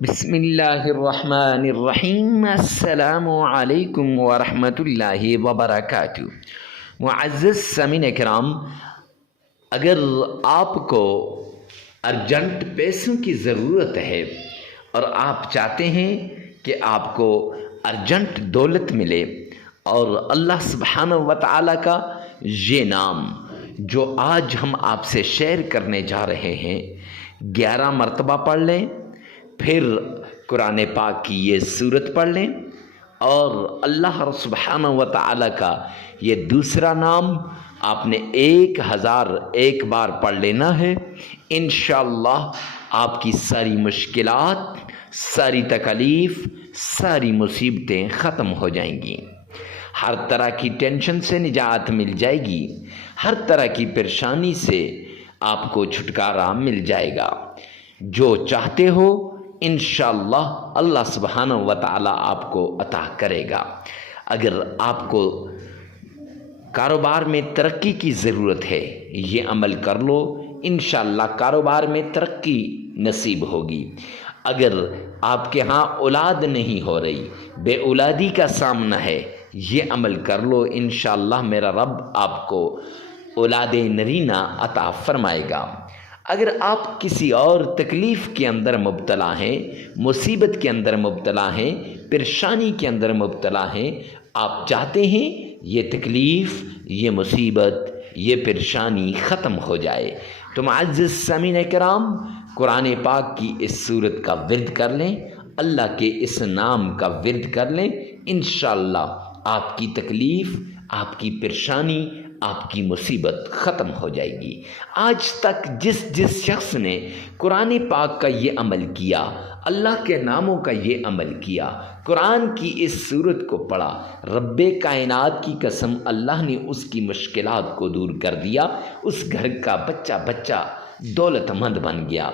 بسم اللہ الرحمن الرحیم۔ السلام علیکم ورحمۃ اللہ وبرکاتہ۔ معزز سامعین کرام، اگر آپ کو ارجنٹ پیسوں کی ضرورت ہے اور آپ چاہتے ہیں کہ آپ کو ارجنٹ دولت ملے، اور اللہ سبحانہ و تعالیٰ کا یہ نام جو آج ہم آپ سے شیئر کرنے جا رہے ہیں 11 مرتبہ پڑھ لیں، پھر قرآن پاک کی یہ سورت پڑھ لیں، اور اللہ سبحانہ و تعالیٰ کا یہ دوسرا نام آپ نے 1001 بار پڑھ لینا ہے، انشاءاللہ آپ کی ساری مشکلات، ساری تکالیف، ساری مصیبتیں ختم ہو جائیں گی، ہر طرح کی ٹینشن سے نجات مل جائے گی، ہر طرح کی پریشانی سے آپ کو چھٹکارا مل جائے گا۔ جو چاہتے ہو انشاءاللہ اللہ سبحانہ و تعالیٰ آپ کو عطا کرے گا۔ اگر آپ کو کاروبار میں ترقی کی ضرورت ہے، یہ عمل کر لو، انشاءاللہ کاروبار میں ترقی نصیب ہوگی۔ اگر آپ کے ہاں اولاد نہیں ہو رہی، بے اولادی کا سامنا ہے، یہ عمل کر لو، انشاءاللہ میرا رب آپ کو اولاد نرینہ عطا فرمائے گا۔ اگر آپ کسی اور تکلیف کے اندر مبتلا ہیں، مصیبت کے اندر مبتلا ہیں، پریشانی کے اندر مبتلا ہیں، آپ چاہتے ہیں یہ تکلیف، یہ مصیبت، یہ پریشانی ختم ہو جائے، تو معزز سامعین کرام، قرآن پاک کی اس سورت کا ورد کر لیں، اللہ کے اس نام کا ورد کر لیں، انشاءاللہ آپ کی تکلیف، آپ کی پریشانی، آپ کی مصیبت ختم ہو جائے گی۔ آج تک جس شخص نے قرآن پاک کا یہ عمل کیا، اللہ کے ناموں کا یہ عمل کیا، قرآن کی اس سورت کو پڑھا، رب کائنات کی قسم اللہ نے اس کی مشکلات کو دور کر دیا، اس گھر کا بچہ دولت مند بن گیا،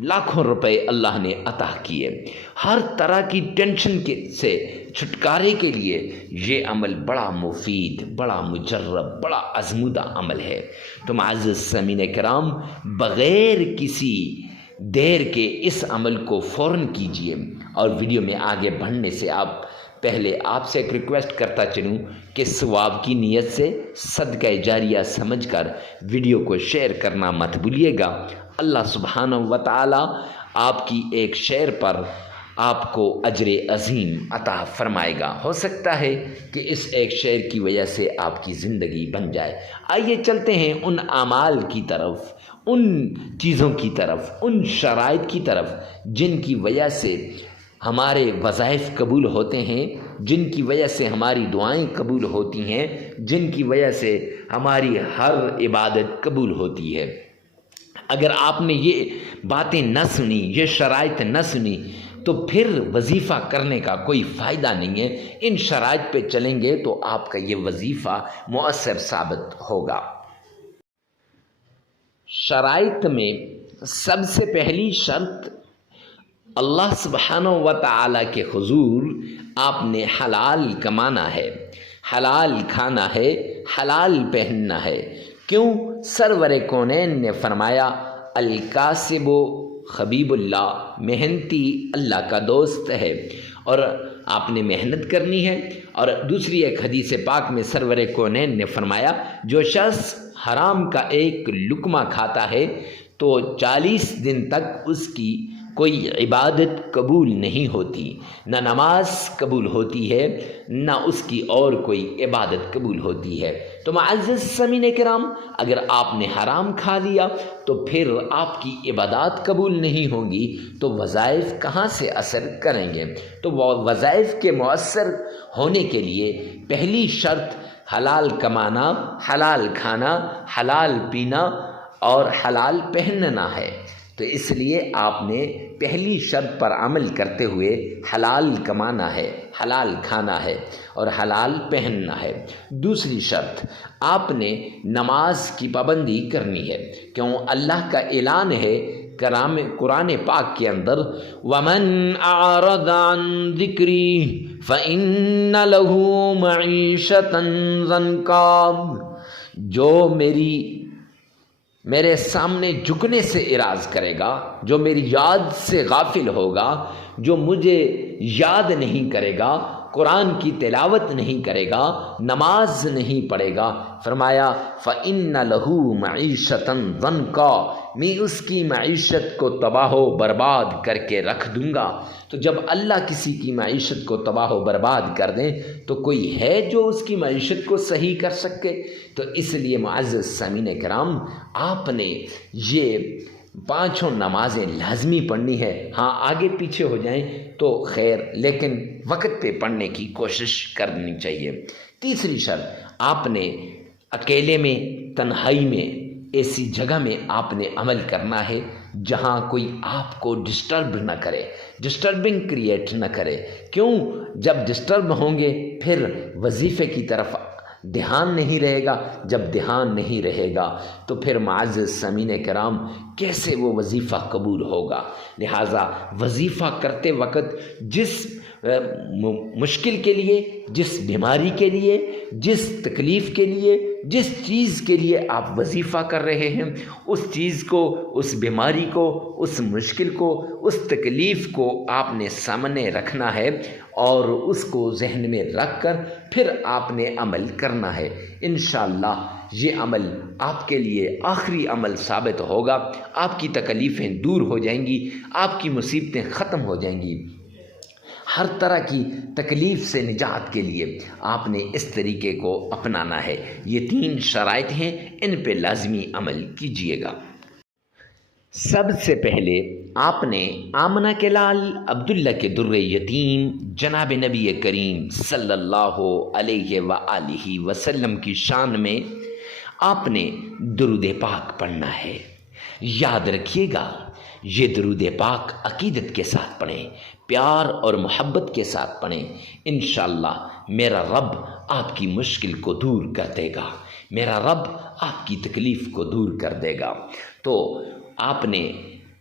لاکھوں روپے اللہ نے عطا کیے۔ ہر طرح کی ٹینشن سے چھٹکارے کے لیے یہ عمل بڑا مفید، بڑا مجرب، بڑا آزمودہ عمل ہے۔ تو معزز سامعین کرام، بغیر کسی دیر کے اس عمل کو فوراً کیجیے، اور ویڈیو میں آگے بڑھنے سے پہلے آپ سے ایک ریکویسٹ کرتا چلوں کہ ثواب کی نیت سے صدقہ جاریہ سمجھ کر ویڈیو کو شیئر کرنا مت بھولیے گا۔ اللہ سبحانہ و تعالیٰ آپ کی ایک شیئر پر آپ کو اجر عظیم عطا فرمائے گا۔ ہو سکتا ہے کہ اس ایک شیئر کی وجہ سے آپ کی زندگی بن جائے۔ آئیے چلتے ہیں ان اعمال کی طرف، ان چیزوں کی طرف، ان شرائط کی طرف جن کی وجہ سے ہمارے وظائف قبول ہوتے ہیں، جن کی وجہ سے ہماری دعائیں قبول ہوتی ہیں، جن کی وجہ سے ہماری ہر عبادت قبول ہوتی ہے۔ اگر آپ نے یہ باتیں نہ سنی، یہ شرائط نہ سنی، تو پھر وظیفہ کرنے کا کوئی فائدہ نہیں ہے۔ ان شرائط پہ چلیں گے تو آپ کا یہ وظیفہ مؤثر ثابت ہوگا۔ شرائط میں سب سے پہلی شرط، اللہ سبحانہ و تعالیٰ کے حضور آپ نے حلال کمانا ہے، حلال کھانا ہے، حلال پہننا ہے۔ کیوں؟ سرور کونین نے فرمایا، الکاسب حبیب اللہ، محنتی اللہ کا دوست ہے، اور آپ نے محنت کرنی ہے۔ اور دوسری ایک حدیث پاک میں سرور کونین نے فرمایا، جو شخص حرام کا ایک لقمہ کھاتا ہے تو 40 دن تک اس کی کوئی عبادت قبول نہیں ہوتی، نہ نماز قبول ہوتی ہے، نہ اس کی اور کوئی عبادت قبول ہوتی ہے۔ تو معزز سامعین کرام، اگر آپ نے حرام کھا لیا تو پھر آپ کی عبادات قبول نہیں ہوں گی، تو وظائف کہاں سے اثر کریں گے؟ تو وہ وظائف کے مؤثر ہونے کے لیے پہلی شرط حلال کمانا، حلال کھانا، حلال پینا اور حلال پہننا ہے۔ تو اس لیے آپ نے پہلی شرط پر عمل کرتے ہوئے حلال کمانا ہے، حلال کھانا ہے اور حلال پہننا ہے۔ دوسری شرط، آپ نے نماز کی پابندی کرنی ہے، کیوں اللہ کا اعلان ہے قرآن پاک کے اندر، وَمَنْ أَعْرَضَ عَنْ ذِكْرِي فَإِنَّ لَهُ مَعِيشَةً ضَنْكًا، جو میری میرے سامنے جھکنے سے اعراض کرے گا، جو میری یاد سے غافل ہوگا، جو مجھے یاد نہیں کرے گا، قرآن کی تلاوت نہیں کرے گا، نماز نہیں پڑھے گا، فرمایا فَإِنَّ لَهُ مَعِيشَةً ضَنْكَا، میں اس کی معیشت کو تباہ و برباد کر کے رکھ دوں گا۔ تو جب اللہ کسی کی معیشت کو تباہ و برباد کر دیں تو کوئی ہے جو اس کی معیشت کو صحیح کر سکے؟ تو اس لیے معزز سامعین کرام، آپ نے یہ 5 نمازیں لازمی پڑھنی ہے۔ ہاں آگے پیچھے ہو جائیں تو خیر، لیکن وقت پہ پڑھنے کی کوشش کرنی چاہیے۔ تیسری شرط، آپ نے اکیلے میں، تنہائی میں، ایسی جگہ میں آپ نے عمل کرنا ہے جہاں کوئی آپ کو ڈسٹرب نہ کرے، ڈسٹربنگ کریٹ نہ کرے۔ کیوں؟ جب ڈسٹرب ہوں گے پھر وظیفے کی طرف دھیان نہیں رہے گا، جب دھیان نہیں رہے گا تو پھر معزز سامعین کرام کیسے وہ وظیفہ قبول ہوگا؟ لہٰذا وظیفہ کرتے وقت جس مشکل کے لیے، جس بیماری کے لیے، جس تکلیف کے لیے، جس چیز کے لیے آپ وظیفہ کر رہے ہیں، اس چیز کو، اس بیماری کو، اس مشکل کو، اس تکلیف کو آپ نے سامنے رکھنا ہے اور اس کو ذہن میں رکھ کر پھر آپ نے عمل کرنا ہے۔ انشاءاللہ یہ عمل آپ کے لیے آخری عمل ثابت ہوگا، آپ کی تکلیفیں دور ہو جائیں گی، آپ کی مصیبتیں ختم ہو جائیں گی۔ ہر طرح کی تکلیف سے نجات کے لیے آپ نے اس طریقے کو اپنانا ہے۔ یہ 3 شرائط ہیں، ان پہ لازمی عمل کیجیے گا۔ سب سے پہلے آپ نے آمنہ کے لال عبداللہ کے در یتیم جناب نبی کریم صلی اللہ علیہ وآلہ وسلم کی شان میں آپ نے درود پاک پڑھنا ہے۔ یاد رکھیے گا، یہ درود پاک عقیدت کے ساتھ پڑھیں، پیار اور محبت کے ساتھ پڑھیں۔ انشاءاللہ میرا رب آپ کی مشکل کو دور کر دے گا، میرا رب آپ کی تکلیف کو دور کر دے گا۔ تو آپ نے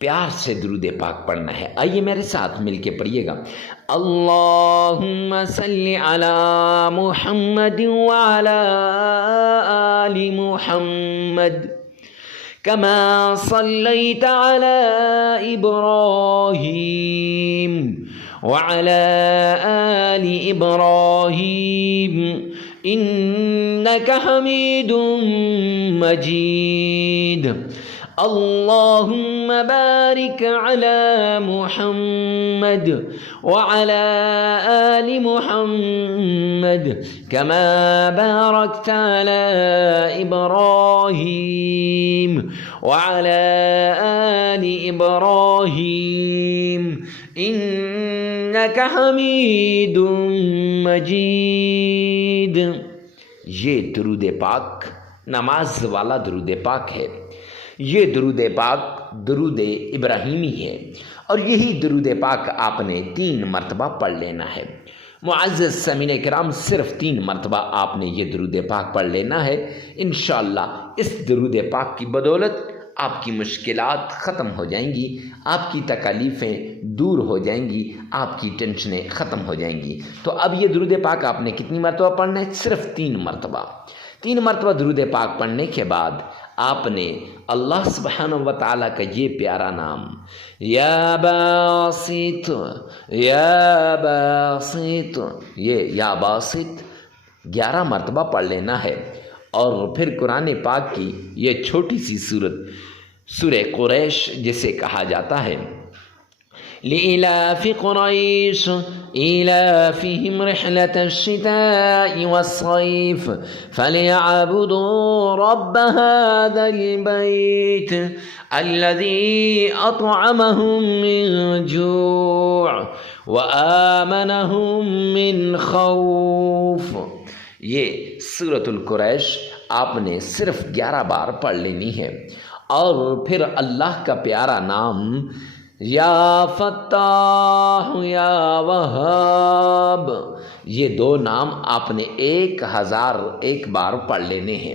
پیار سے درود پاک پڑھنا ہے۔ آئیے میرے ساتھ مل کے پڑھیے گا۔ اللہم صلی علی محمد وعلی آل محمد كما صليت على إبراهيم وعلى آل إبراهيم إنك حميد مجيد اللهم بارك على محمد وعلى آل محمد كما باركت على إبراهيم وعلى آل إبراهيم إنك حميد مجيد۔ یہ درود پاک نماز والا درود پاک ہے۔ یہ درود پاک درود ابراہیمی ہے، اور یہی درود پاک آپ نے 3 مرتبہ پڑھ لینا ہے۔ معزز سامعین کرام، صرف 3 مرتبہ آپ نے یہ درود پاک پڑھ لینا ہے۔ انشاءاللہ اس درود پاک کی بدولت آپ کی مشکلات ختم ہو جائیں گی، آپ کی تکالیفیں دور ہو جائیں گی، آپ کی ٹینشنیں ختم ہو جائیں گی۔ تو اب یہ درود پاک آپ نے کتنی مرتبہ پڑھنا ہے؟ صرف 3 مرتبہ۔ 3 مرتبہ درود پاک پڑھنے کے بعد آپ نے اللہ سبحانہ و تعالیٰ کا یہ پیارا نام یا باسط، یا باسط، یہ یا باسط 11 مرتبہ پڑھ لینا ہے۔ اور پھر قرآن پاک کی یہ چھوٹی سی سورت، سورہ قریش جسے کہا جاتا ہے، لإلاف قریش إلافهم رحلة الشتاء والصيف فليعبدوا رب هذا البيت الذي أطعمهم من جوع وآمنهم من خوف۔ یہ سورۃ القریش آپ نے صرف 11 بار پڑھ لینی ہے، اور پھر اللہ کا پیارا نام یا فتاح یا وہاب، یہ 2 نام آپ نے 1001 بار پڑھ لینے ہیں۔